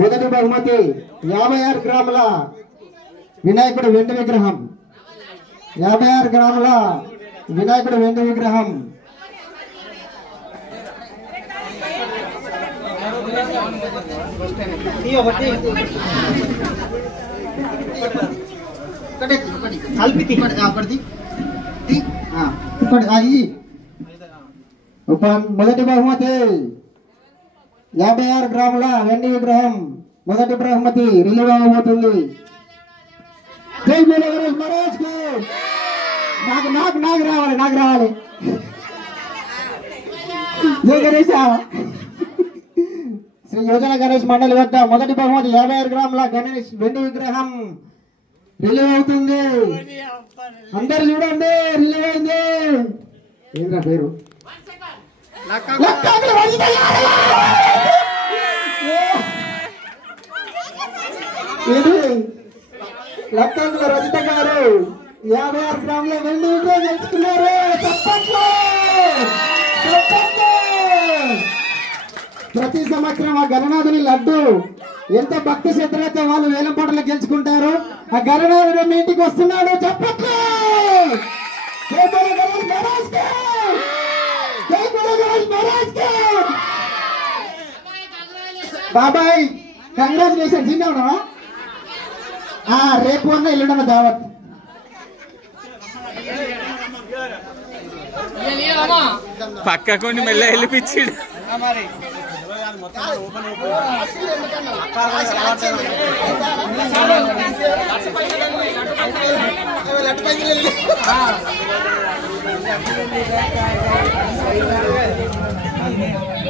మొదటి బహుమతి 56 గ్రాముల వినాయకుడు వెండి విగ్రహం. 56 గ్రాముల వినాయకుడు వెండి విగ్రహం. మొదటి బహుమతి 56 గ్రాముల వెండి విగ్రహం. మొదటి బహుమతి రిలీవ్ అవ్వబోతుంది. జై బోలో గణేష్ మహారాజ్ కి. నాకు రావాలి. జై గణేష. శ్రీ యోజన గణేష్ మండలి వద్ద మొదటి బహుమతి 56 గ్రాముల గణేష్ వెండి విగ్రహం రిలీవ్ అవుతుంది. అందరు చూడండి, రిలీవ్ అయింది. ఏంద్రా పేరు? లక్కాకుల రజిత గారు 56 గ్రాముల వెండి విగ్రహం గెలుచుకున్నారు. ప్రతి సంవత్సరం ఆ గణనాథుని లడ్డు ఎంత భక్తి శ్రద్ధలతో వాళ్ళు వేలం పాటలు గెలుచుకుంటారు. ఆ గణనాథుడు మీ ఇంటికి వస్తున్నాడు. చెప్పట్లు. బాబాయ్ కంగ్రాచులేషన్. తిన్నావునా? రేపు అన్న ఎల్లుండన్న దావత్. పక్కకుండా మెల్ల వెళ్ళిపించాడు.